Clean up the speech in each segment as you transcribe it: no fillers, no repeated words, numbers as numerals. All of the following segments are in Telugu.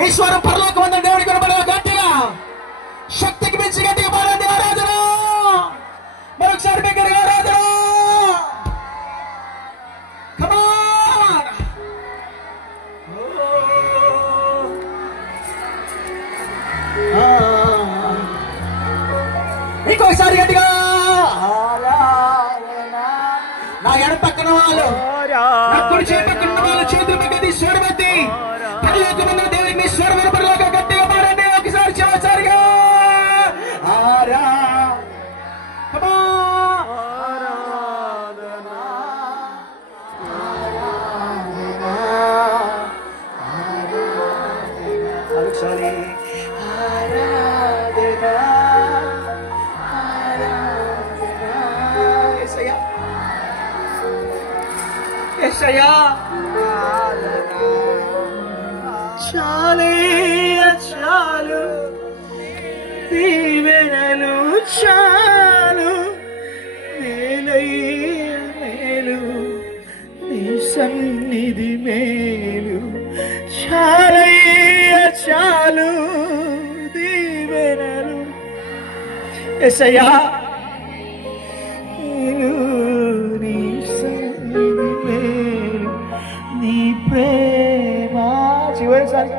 మీ స్వరం పరలోకమందు దేవుని కనబడే గట్టిగా శక్తికి మించి గట్టిగా పాడండి ఆరాధన. మరొకసారి బిగ్గరగా ఆరాధన. Come on. ఇంకొకసారి గట్టిగా నా ఎడ పక్కన వాళ్ళు నా కుడి చేతి పక్కన వాళ్ళు చేతులు పక్కన స్వరమతి పరలోకమందు దేవుని మీ స్వరం పరలోక గట్టిగా పాడండి. ఒకసారి చివరిసారిగా ఆరా. Come on. ఒకసారి ఆరాధన ఆరాధన యేసయ్యా యేసయ్యా చాలే చాలు దీవెనలు చాలు మేలయ్య మేలు నీ సన్నిధి మేలు చాలయ్య చాలు దీవెనలు యేసయ్యా మేలు నీ సన్నిధి మేలు నీ ప్రేమ చివరిసారి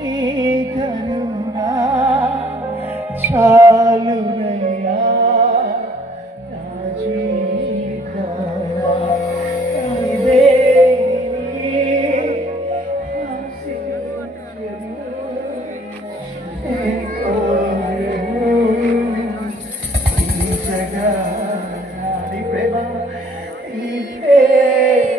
నీ కరుణ చాలునయ్యా నా జీవితాన ఇదే నీ ప్రేమ నీ ప్రేమ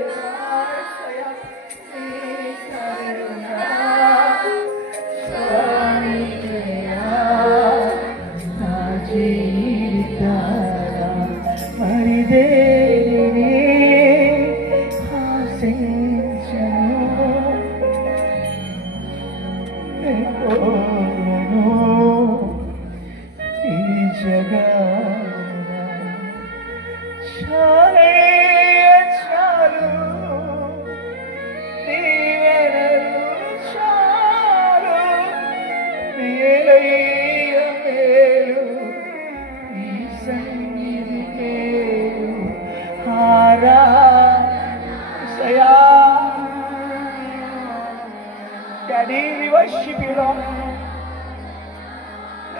Daddy, we worship you, Lord.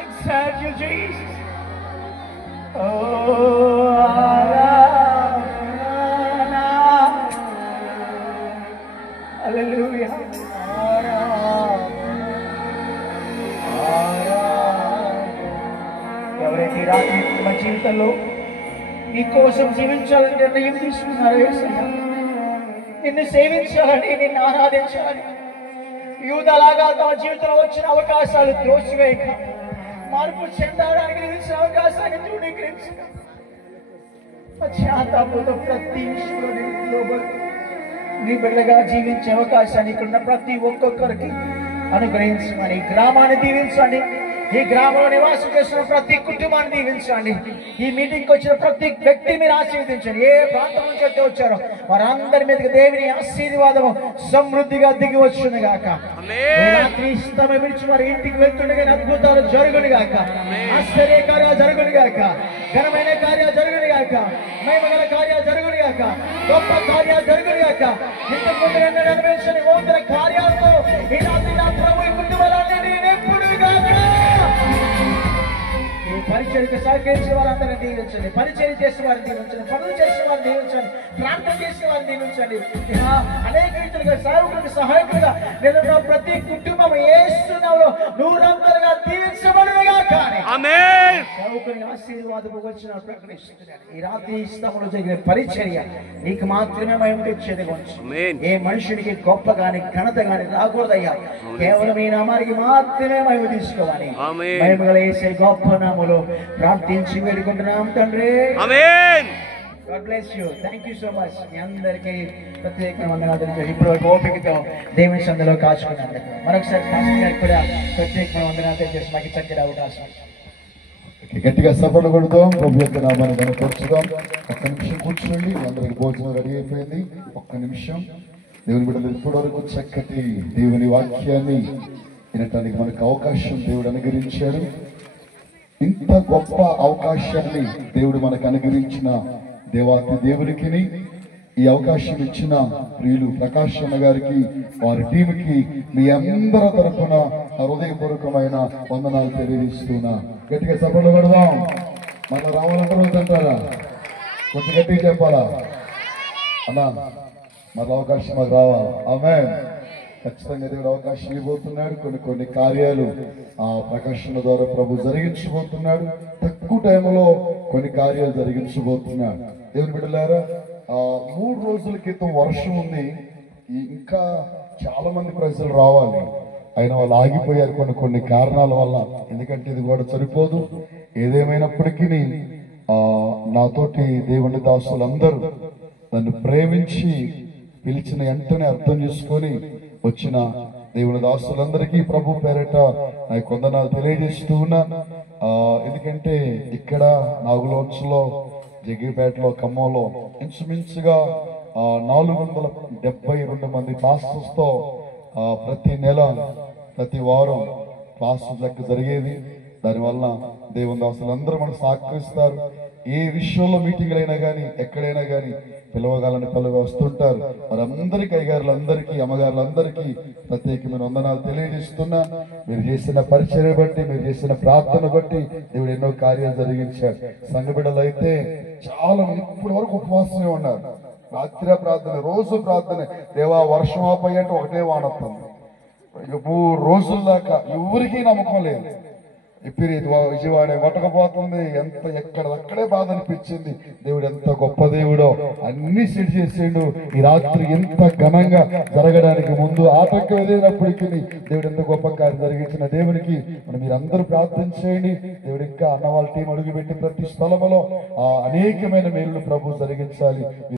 Exalt you, Jesus. Oh, hallelujah. ఎవరైతే రాత్రి మా జీవితంలో నీ కోసం జీవించాలని నిర్ణయం తీసుకున్నారో యేసయ్యా, నిన్ను సేవించాలని, నిన్ను ఆరాధించాలని, యూదలాగా తమ జీవితంలో వచ్చిన అవకాశాలు త్రోసివేయక మార్పు చెందడానికి నిలిచిన అవకాశాన్ని తృణీకరించక పశ్చాత్తాపంతో ప్రతి విషయంలో నీ బిడ్డగా జీవించే అవకాశాన్ని ఇక్కడున్న ప్రతి ఒక్కొక్కరికి అనుగ్రహించమని, గ్రామాన్ని దీవించండి, ఈ గ్రామంలో నివాసం చేస్తున్న ప్రతి కుటుంబాన్ని దీవించండి, ఈ మీటింగ్కి వచ్చిన ప్రతి వ్యక్తిని మీరు ఆశీర్వదించండి. ఏ ప్రాంతం నుంచి అయితే వచ్చారో వారందరి మీదకి దేవుని ఆశీర్వాదము సమృద్ధిగా దిగి వచ్చును గాక. రాత్రి ఇష్టమే విడిచి వారి ఇంటికి వెళ్తుండగా అద్భుతాలు జరుగును గాక, ఆశ్చర్య కార్యాలు జరుగును గాక, ఘనమైన కార్యాలు జరుగును గాక, మహిమగల కార్యాలు జరుగును గాక, గొప్ప కార్యాలు జరుగును గాక. ఇంతకు ముందు నెరవేర్చని నూతన కార్యాలతో ఈ రాత్రి నా ప్రభు ఈ కుటుంబాలన్నీ ఎప్పుడు గాక. పరిచర్యకు సహకరించిన వారందరినీ దీవించండి, పరిచర్య చేసిన వారిని దీవించండి, పనులు చేసిన వారిని దీవించండి, ప్రార్థన చేసిన వారిని దీవించండి. అనేక రీతిలుగా సేవకులకు సహాయకులుగా నిలబడిన ప్రతి కుటుంబం యేసు నామములో నూరంతలుగా దీవించబడునుగా. సేవకుని ఆశీర్వాదము వచ్చిన ప్రకటిస్తున్నాను. ఈ రాత్రి స్థలంలో జరిగిన పరిచర్య నీకు మాత్రమే మహిమ తెచ్చేది కొంచెం. ఏ మనుషుడికి గొప్ప గాని ఘనత గాని రాకూడదయ్యా, కేవలం ఈ నామానికి మాత్రమే మహిమ తీసుకోవాలి. మహిమగల యేసే గొప్ప నామములో ప్రార్థించి వేడుకుంటున్నాం తండ్రి. ఆమేన్. God bless you. Thank you so much. మీ అందరికీ ప్రత్యేకమైన వందనాలు. ఇప్పటివరకు ఓపికతో దేవుని సందులో కాచుకున్నందుకు మరొకసారి పాస్టర్ గారికి కూడా ప్రత్యేకమైన వందనాలు తెలియజేసి మాకు చక్కటి అవకాశం. గట్టిగా సభలు కొడతాం, ప్రభు యొక్క నామాన్ని కనపరుచుదాం. ఒక్క నిమిషం కూర్చోండి, అందరికి భోజనం రెడీ అయిపోయింది. ఒక్క నిమిషం. దేవుని బిడ్డలు ఇప్పటి వరకు చక్కటి దేవుని వాక్యాన్ని వినటానికి మనకు అవకాశం దేవుడు అనుగ్రహించాడు. ఇంత గొప్ప అవకాశాన్ని దేవుడు మనకు అనుగ్రహించిన దేవాతి దేవునికి, ఈ అవకాశం ఇచ్చిన ప్రియులు ప్రకాష్ అన్న గారికి, వారి టీంకి మీ అందరి తరఫున హృదయపూర్వకమైన వందనాలు తెలియజేస్తున్నా. గట్టిగా సభలు పెడదాం. మళ్ళీ రావాలంటే రోజంటారా? కొంచెం గట్టిగా చెప్పాలా అన్నా? మళ్ళీ అవకాశం మాకు రావాలి. ఆమేన్. ఖచ్చితంగా దేవుడు అవకాశం ఇవ్వబోతున్నాడు. కొన్ని కార్యాలు ఆ ప్రకాశన ద్వారా ప్రభు జరిగించబోతున్నాడు. తక్కువ టైంలో కొన్ని కార్యాలు జరిగించబోతున్నాడు. దేవుని బిడ్డలారా, 3 రోజుల క్రితం వర్షం ఉంది. ఇంకా చాలా మంది ప్రజలు రావాలి, అయినా వాళ్ళు ఆగిపోయారు కొన్ని కారణాల వల్ల. ఎందుకంటే ఇది కూడా సరిపోదు. ఏదేమైనప్పటికీ నాతోటి దేవుని దాసులందరూ నన్ను ప్రేమించి పిలిచిన వెంటనే అర్థం చేసుకొని వచ్చిన దేవుని దాసులందరికీ ప్రభు పేరట నా కొందనాలు తెలియజేస్తూ ఉన్నాను. ఎందుకంటే ఇక్కడ నాగులోంచులో, జగ్గిపేటలో, ఖమ్మంలో ఇంచుమించుగా 472 మంది పాస్టర్స్ తో ప్రతి నెల ప్రతి వారం క్లాసులు లెక్క జరిగేది. దానివల్ల దేవుని దాసులందరూ మనకు సహకరిస్తారు. ఏ విషయంలో మీటింగ్లు అయినా కానీ, ఎక్కడైనా కానీ పిలవగాలని వస్తుంటారు. వారందరికీ, అయ్యగారులందరికీ, అమ్మగారులందరికీ ప్రత్యేకమైన వందనాలు తెలియజేస్తున్నా. మీరు చేసిన పరిచర్య బట్టి, మీరు చేసిన ప్రార్థన బట్టి దేవుడు ఎన్నో కార్యాలు జరిగించాడు. సంఘ బిడ్డలు అయితే చాలా ఇప్పటి వరకు ఉపవాసమే ఉన్నారు. రాత్రి ప్రార్థన, రోజు ప్రార్థన. దేవా వర్షం ఆపయ్యంటే ఒకటే వానొస్తుంది. ఇక 3 రోజుల దాకా ఎవరికీ నమ్మకం లేదు. విజయవాడ కొట్టకపోతుంది. ఎక్కడక్కడే బాధ అనిపించింది. దేవుడు ఎంత గొప్ప దేవుడో అన్ని సెట్ చేసిండు. ఈ రాత్రి ఎంత ఘనంగా జరగడానికి ముందు ఆటంకం ఎదిగినప్పటికీ దేవుడు ఎంత గొప్ప కార్యం జరిగించిన దేవునికి మీరందరూ ప్రార్థన చేయండి. దేవుడు ఇంకా అన్న వాళ్ళ టీం అడుగుపెట్టి ప్రతి స్థలములో అనేకమైన మేలును ప్రభు జరిగించాలి.